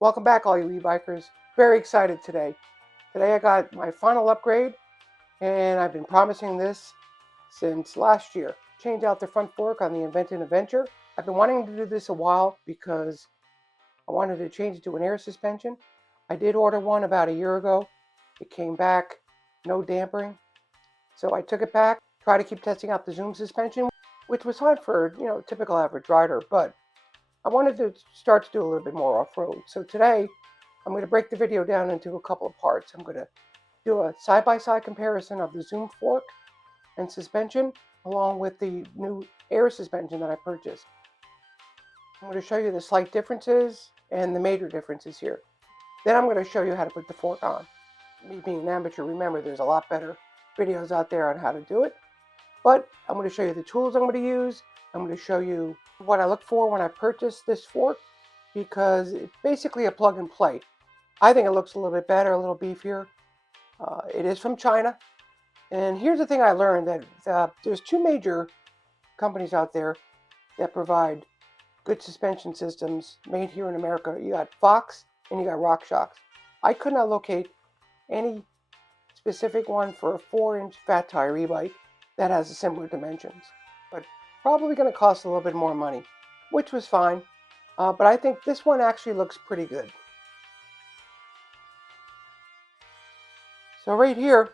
Welcome back, all you e-bikers. Very excited today. Today I got my final upgrade, and I've been promising this since last year. Change out the front fork on the Aventon Aventure. I've been wanting to do this a while because I wanted to change it to an air suspension. I did order one about a year ago. It came back, no dampering. So I took it back, tried to keep testing out the Zoom suspension, which was fine for, typical average rider, but I wanted to start to do a little bit more off-road. So today, I'm going to break the video down into a couple of parts. I'm going to do a side-by-side comparison of the Zoom fork and suspension, along with the new air suspension that I purchased. I'm going to show you the slight differences and the major differences here. Then I'm going to show you how to put the fork on. Me being an amateur, remember there's a lot better videos out there on how to do it. But I'm going to show you the tools I'm going to use. I'm going to show you what I look for when I purchase this fork, because it's basically a plug and play. I think it looks a little bit better, a little beefier. It is from China. And here's the thing I learned, that there's two major companies out there that provide good suspension systems made here in America. You got Fox and you got RockShox. I could not locate any specific one for a 4-inch fat tire e-bike that has similar dimensions. But probably going to cost a little bit more money, which was fine. But I think this one actually looks pretty good. So right here,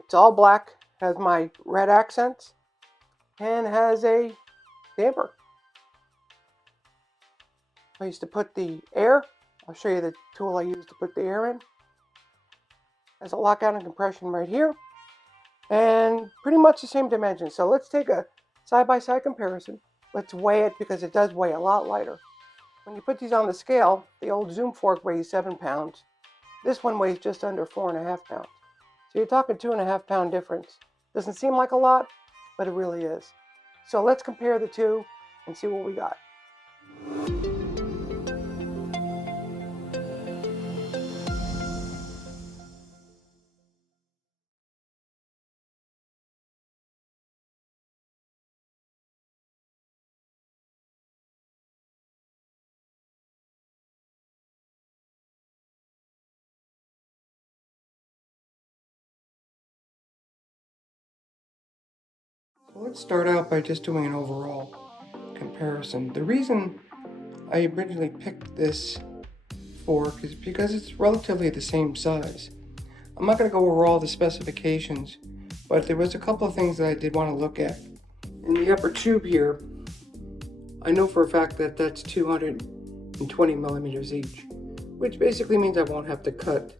it's all black, has my red accents, and has a damper. I used to put the air. I'll show you the tool I used to put the air in. There's a lockout and compression right here, and pretty much the same dimensions. So let's take a side-by-side comparison. Let's weigh it, because it does weigh a lot lighter. When you put these on the scale, the old Zoom fork weighs 7 pounds. This one weighs just under 4.5 pounds. So you're talking 2.5 pound difference. Doesn't seem like a lot, but it really is. So let's compare the two and see what we got. So let's start out by just doing an overall comparison. The reason I originally picked this fork is because it's relatively the same size. I'm not going to go over all the specifications, but there was a couple of things that I did want to look at. In the upper tube here, I know for a fact that that's 220 millimeters each, which basically means I won't have to cut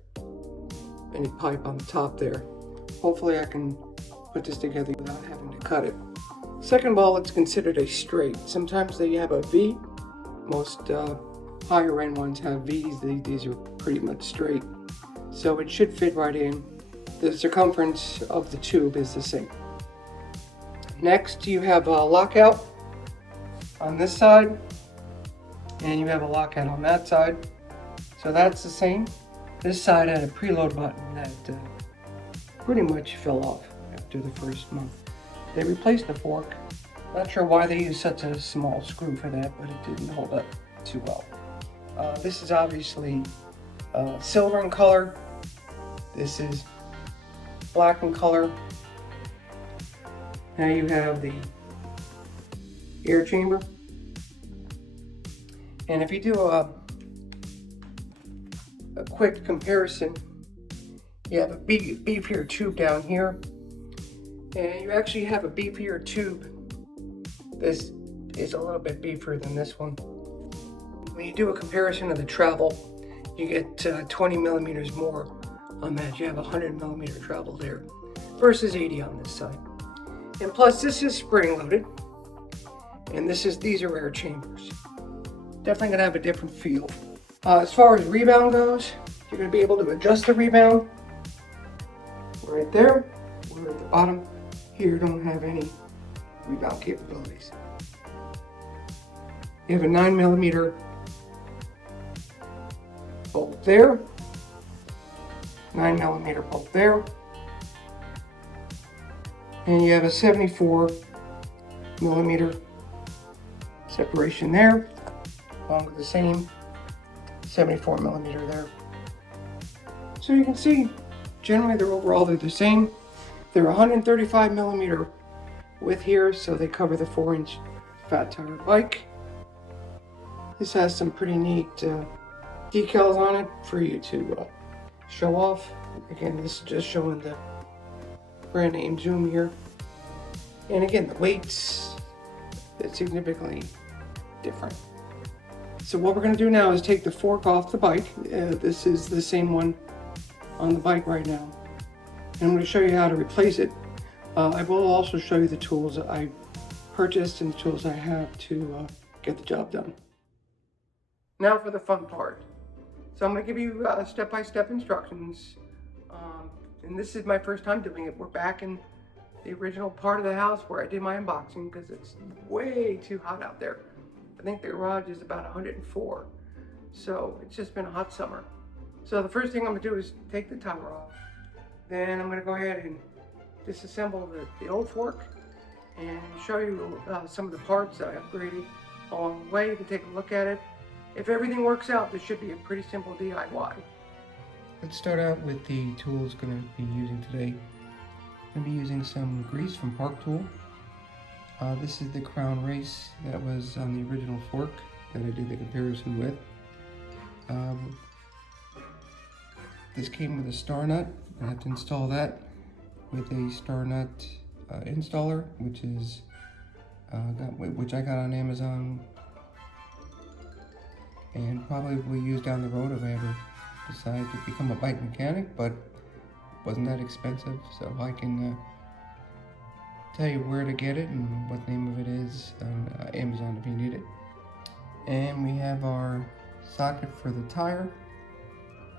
any pipe on the top there. Hopefully I can put this together without having to cut it. Second of all, it's considered a straight. Sometimes they have a V. Most higher end ones have V's. These are pretty much straight. So it should fit right in. The circumference of the tube is the same. Next, you have a lockout on this side, and you have a lockout on that side. So that's the same. This side had a preload button that pretty much fell off after the first month. They replaced the fork. Not sure why they used such a small screw for that, but it didn't hold up too well. This is obviously silver in color. This is black in color. Now you have the air chamber. And if you do a quick comparison, you have a beefier tube down here, and you actually have a beefier tube. This is a little bit beefier than this one. When you do a comparison of the travel, you get 20 millimeters more on that. You have 100 millimeter travel there versus 80 on this side. And plus, this is spring loaded, and these are air chambers. Definitely gonna have a different feel. As far as rebound goes, you're gonna be able to adjust the rebound right there. We're at the bottom here, don't have any rebound capabilities. You have a 9 millimeter bolt there, 9 millimeter bolt there, and you have a 74 millimeter separation there, along with the same 74 millimeter there. So you can see, generally they're the same. They're 135 millimeter width here, so they cover the 4-inch fat tire bike. This has some pretty neat decals on it for you to show off. Again, this is just showing the brand name Zoom here. And again, the weight's significantly different. So what we're going to do now is take the fork off the bike. This is the same one on the bike right now. And I'm going to show you how to replace it. I will also show you the tools that I purchased and the tools I have to get the job done. Now for the fun part. So I'm going to give you step-by-step instructions. And this is my first time doing it. We're back in the original part of the house where I did my unboxing because it's way too hot out there. I think the garage is about 104. So it's just been a hot summer. So the first thing I'm going to do is take the tire off. Then I'm going to go ahead and disassemble the old fork and show you some of the parts that I upgraded along the way to take a look at it. If everything works out, this should be a pretty simple DIY. Let's start out with the tools I'm going to be using today. I'm going to be using some grease from Park Tool. This is the crown race that was on the original fork that I did the comparison with. This came with a star nut. I have to install that with a star nut installer, which I got on Amazon and probably will use down the road if I ever decide to become a bike mechanic, but it wasn't that expensive, so I can tell you where to get it and what the name of it is on Amazon if you need it. And we have our socket for the tire,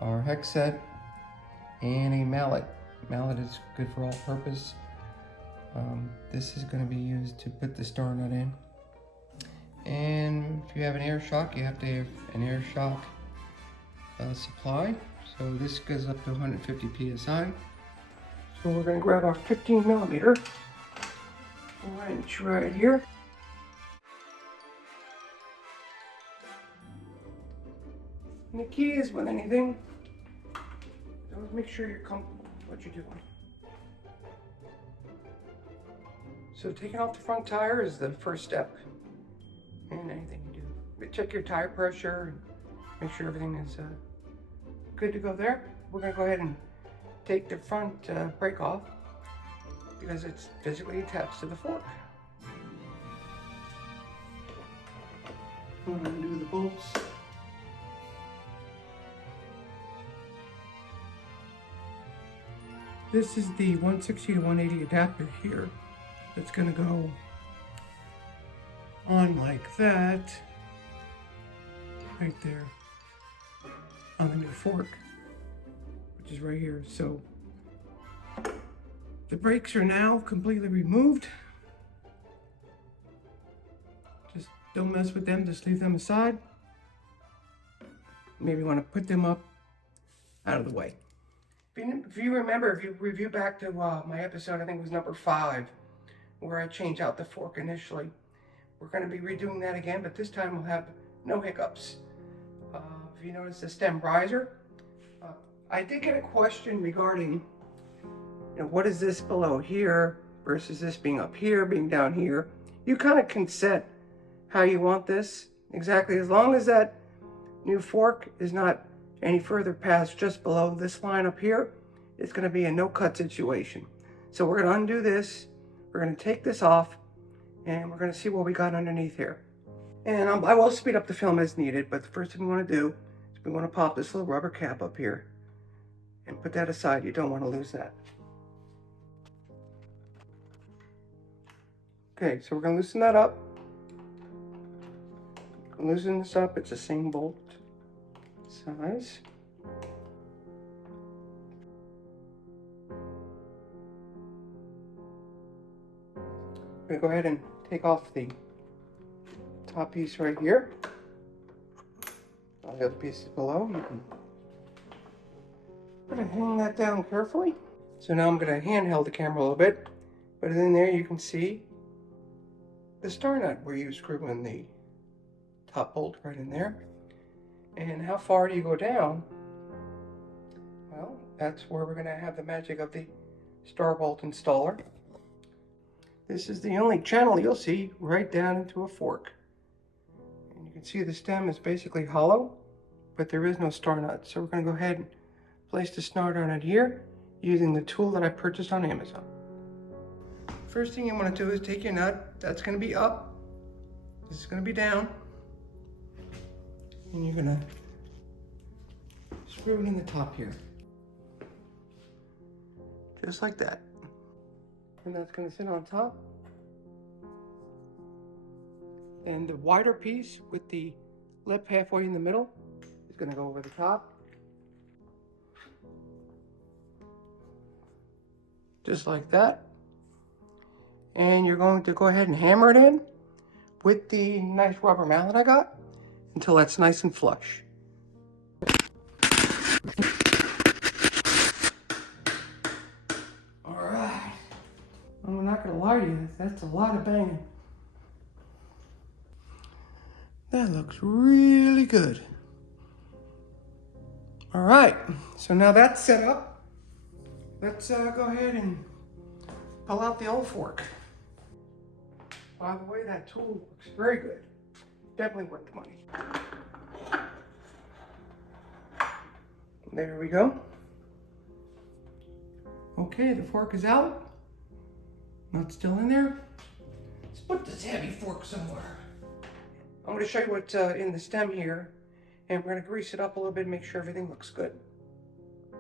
our hex set, and a mallet. Mallet is good for all purpose. This is going to be used to put the star nut in. And if you have an air shock, you have to have an air shock supply. So this goes up to 150 psi. So we're going to grab our 15 millimeter wrench right here. And the key is with anything, always make sure you're comfortable with what you're doing. So taking off the front tire is the first step in anything you do. But check your tire pressure and make sure everything is good to go there. We're going to go ahead and take the front brake off because it's physically attached to the fork. I'm going to do the bolts. This is the 160 to 180 adapter here that's going to go on like that, right there on the new fork, which is right here. So the brakes are now completely removed. Just don't mess with them, just leave them aside. Maybe you want to put them up out of the way. If you remember, if you review back to my episode, I think it was number 5, where I changed out the fork initially. We're going to be redoing that again, but this time we'll have no hiccups. If you notice the stem riser, I did get a question regarding, what is this below here versus this being up here, being down here. You kind of can set how you want this exactly, as long as that new fork is not any further past just below this line up here. It's going to be a no-cut situation. So we're going to undo this, we're going to take this off, and we're going to see what we got underneath here. And I will speed up the film as needed, but the first thing we want to do is we want to pop this little rubber cap up here and put that aside. You don't want to lose that. Okay, so we're going to loosen that up. Loosen this up, it's the same bolt size. I'm going to go ahead and take off the top piece right here. All the other pieces below, you can I'm going to hang that down carefully. So now I'm going to handheld the camera a little bit, but in there you can see the star nut where you screw in the top bolt right in there. And how far do you go down? Well, that's where we're going to have the magic of the Starbolt installer. This is the only channel you'll see right down into a fork. And you can see the stem is basically hollow, but there is no star nut. So we're going to go ahead and place the star nut here using the tool that I purchased on Amazon. First thing you want to do is take your nut. That's going to be up. This is going to be down. And you're going to screw it in the top here. Just like that. And that's going to sit on top. And the wider piece with the lip halfway in the middle is going to go over the top. Just like that. And you're going to go ahead and hammer it in with the nice rubber mallet I got until that's nice and flush. Alright. I'm not going to lie to you, that's a lot of banging. That looks really good. Alright, so now that's set up. Let's go ahead and pull out the old fork. By the way, that tool looks very good. Definitely worth the money. There we go. Okay, the fork is out. Not still in there. Let's put this heavy fork somewhere. I'm going to show you what's in the stem here. And we're going to grease it up a little bit and make sure everything looks good.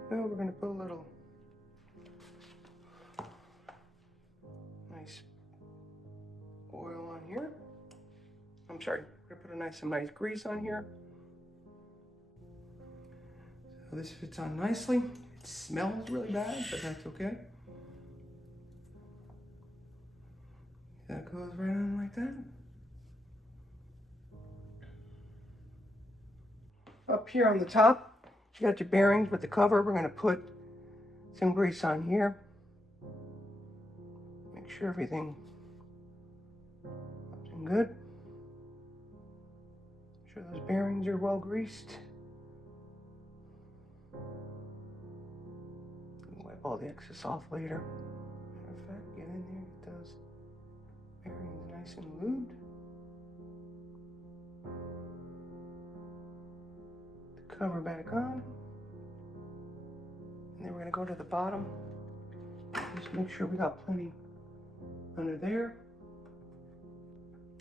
So we're going to put a little nice oil on here. I'm sorry, we're going to put some nice grease on here. So this fits on nicely. It smells really bad, but that's okay. That goes right on like that. Up here on the top, you got your bearings with the cover. We're going to put some grease on here. Make sure everything is good. Make sure those bearings are well greased. Wipe all the excess off later. Matter of fact, get in there, get those bearings nice and lubed. Cover back on, and then we're going to go to the bottom. Just make sure we got plenty under there.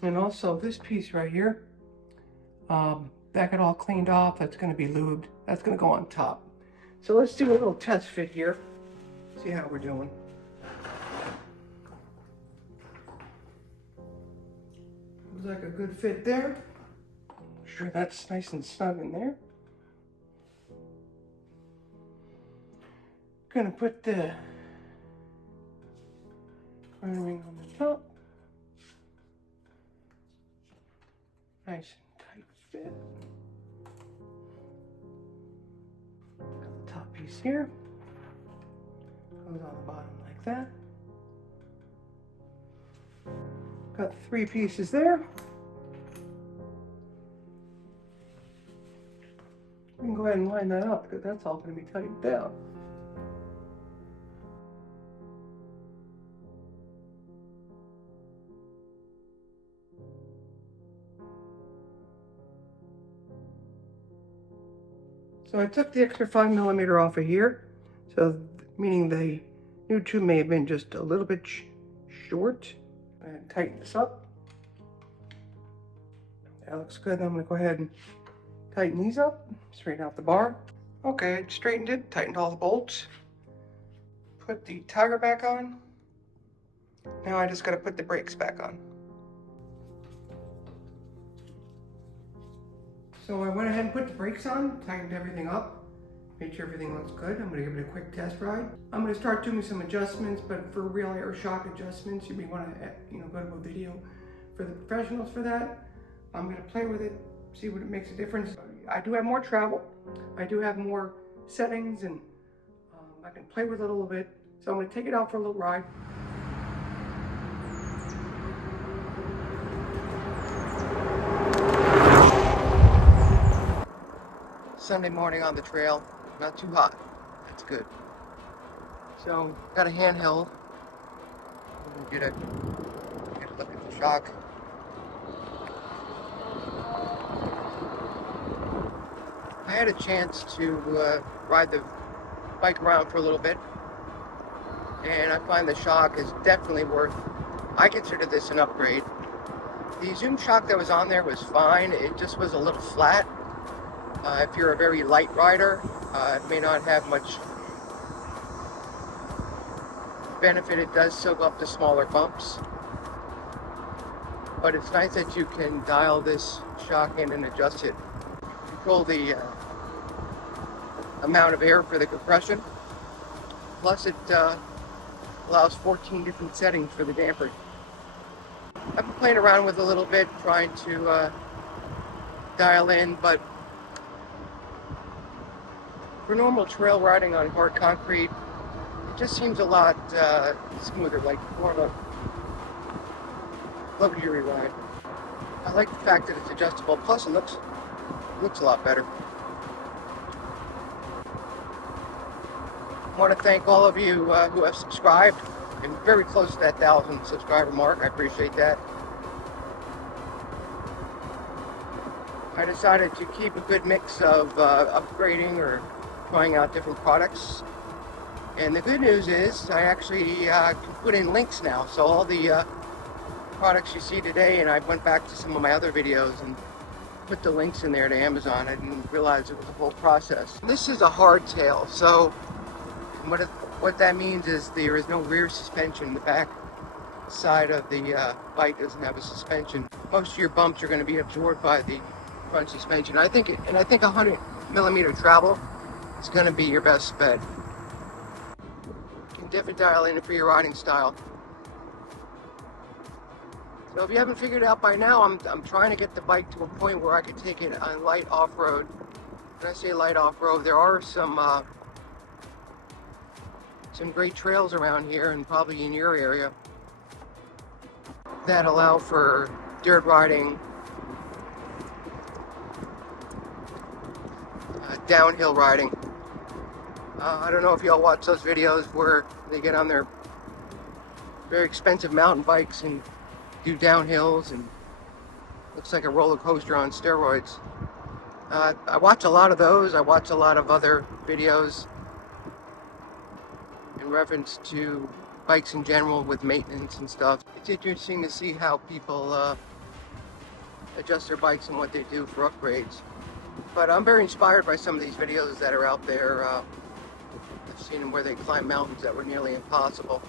And also this piece right here, that got all cleaned off. That's going to be lubed. That's going to go on top. So let's do a little test fit here. See how we're doing. Looks like a good fit there. Sure, that's nice and snug in there. Gonna put the iron ring on the top. Nice and tight fit. Got the top piece here. Goes on the bottom like that. Got 3 pieces there. We can go ahead and line that up because that's all going to be tightened down. So I took the extra 5mm off of here, so meaning the new tube may have been just a little bit short. And tighten this up. That looks good. I'm going to go ahead and tighten these up, straighten out the bar. Okay, I straightened it, tightened all the bolts. Put the togger back on. Now I just got to put the brakes back on. So I went ahead and put the brakes on, tightened everything up, made sure everything looks good. I'm going to give it a quick test ride. I'm going to start doing some adjustments, but for real air shock adjustments, you may want to go to a video for the professionals for that. I'm going to play with it, see what it makes a difference. I do have more travel. I do have more settings, and I can play with it a little bit. So I'm going to take it out for a little ride. Sunday morning on the trail. Not too hot. That's good. So, got a handheld. Get a look at the shock. I had a chance to ride the bike around for a little bit, and I find the shock is definitely worth. I consider this an upgrade. The Zoom shock that was on there was fine. It just was a little flat. If you're a very light rider, it may not have much benefit. It does soak up the smaller bumps, but it's nice that you can dial this shock in and adjust it. Control the amount of air for the compression. Plus it allows 14 different settings for the damper. I've been playing around with it a little bit, trying to dial in, but for normal trail riding on hard concrete, it just seems a lot smoother, like more of a luxury ride. I like the fact that it's adjustable, plus it looks a lot better. I want to thank all of you who have subscribed. I'm very close to that 1,000 subscriber mark. I appreciate that. I decided to keep a good mix of upgrading or trying out different products. And the good news is I actually can put in links now. So all the products you see today, and I went back to some of my other videos and put the links in there to Amazon. I didn't realize it was a whole process. This is a hardtail, so what that means is there is no rear suspension. The back side of the bike doesn't have a suspension. Most of your bumps are going to be absorbed by the front suspension. I think 100mm travel is going to be your best bet. You can definitely dial in for your riding style. So if you haven't figured it out by now, I'm trying to get the bike to a point where I can take it on light off-road. When I say light off-road, there are some great trails around here, and probably in your area, that allow for dirt riding, downhill riding. I don't know if y'all watch those videos where they get on their very expensive mountain bikes and do downhills, and looks like a roller coaster on steroids. I watch a lot of those. I watch a lot of other videos in reference to bikes in general with maintenance and stuff. It's interesting to see how people adjust their bikes and what they do for upgrades. But I'm very inspired by some of these videos that are out there. I've seen them where they climb mountains that were nearly impossible.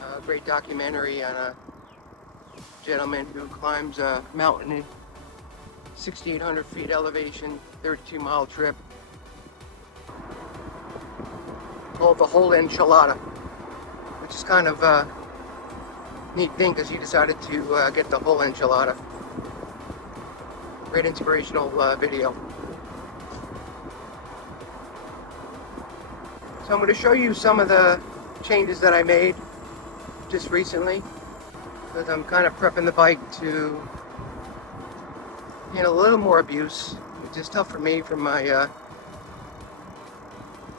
A great documentary on a gentleman who climbs a mountain at 6,800 feet elevation, 32-mile trip, called the whole enchilada, which is kind of a neat thing because he decided to get the whole enchilada. Great inspirational video. So I'm going to show you some of the changes that I made just recently, because I'm kind of prepping the bike to handle a little more abuse, which is tough for me from my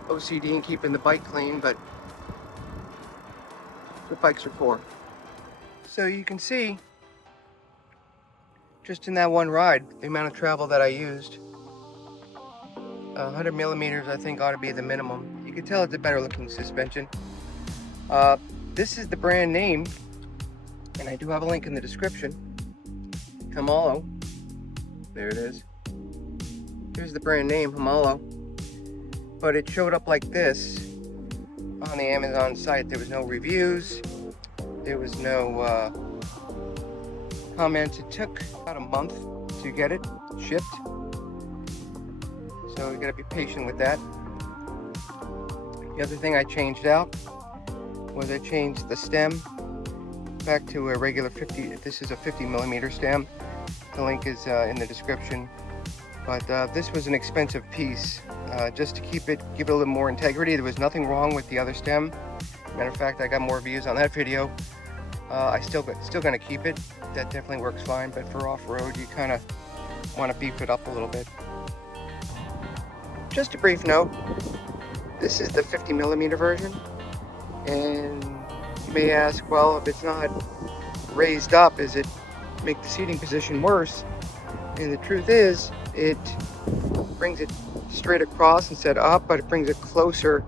OCD and keeping the bike clean, but that's what bikes are for. So you can see, just in that one ride, the amount of travel that I used. 100mm I think ought to be the minimum. You can tell it's a better looking suspension. This is the brand name, and I do have a link in the description. Himalo. There it is. Here's the brand name, Himalo. But it showed up like this on the Amazon site. There was no reviews. There was no comments. It took about a month to get it shipped. So you gotta be patient with that. The other thing I changed out was I changed the stem back to a regular 50. This is a 50mm stem. The link is in the description. But this was an expensive piece, just to give it a little more integrity. There was nothing wrong with the other stem. Matter of fact, I got more views on that video. I still gonna keep it. That definitely works fine. But for off-road, you kind of want to beef it up a little bit. Just a brief note, this is the 50mm version, and you may ask, well, if it's not raised up, does it make the seating position worse? And the truth is, it brings it straight across instead of up, but it brings it closer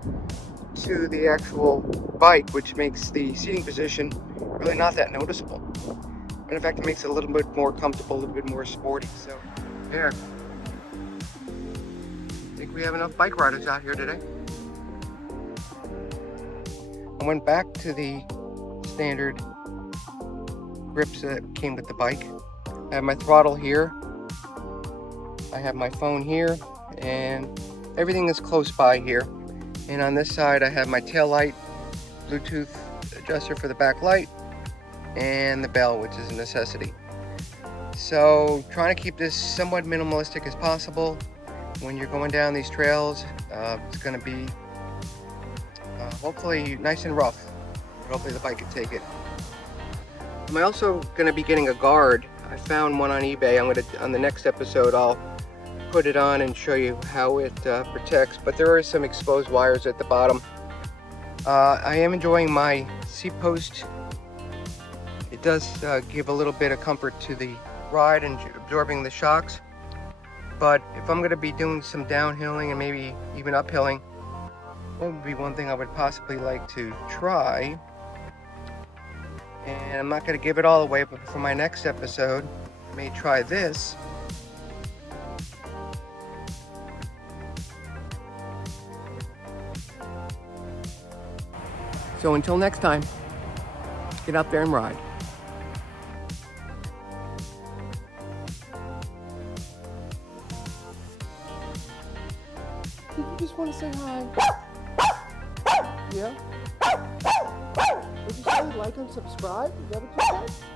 to the actual bike, which makes the seating position really not that noticeable. And in fact, it makes it a little bit more comfortable, a little bit more sporty. So, there. I think we have enough bike riders out here today. I went back to the standard grips that came with the bike. I have my throttle here. I have my phone here, and everything is close by here. And on this side, I have my tail light, Bluetooth adjuster for the back light, and the bell, which is a necessity. So trying to keep this somewhat minimalistic as possible. When you're going down these trails, it's going to be hopefully nice and rough, but hopefully the bike can take it. I'm also going to be getting a guard. I found one on eBay. On the next episode, I'll put it on and show you how it protects, but there are some exposed wires at the bottom. I am enjoying my seat post. It does give a little bit of comfort to the ride and absorbing the shocks, but if I'm going to be doing some downhilling and maybe even uphilling, that would be one thing I would possibly like to try. And I'm not going to give it all away, but for my next episode I may try this. So until next time, get out there and ride. Did you just want to say hi? Yeah? Did you say like and subscribe? Is that what you said?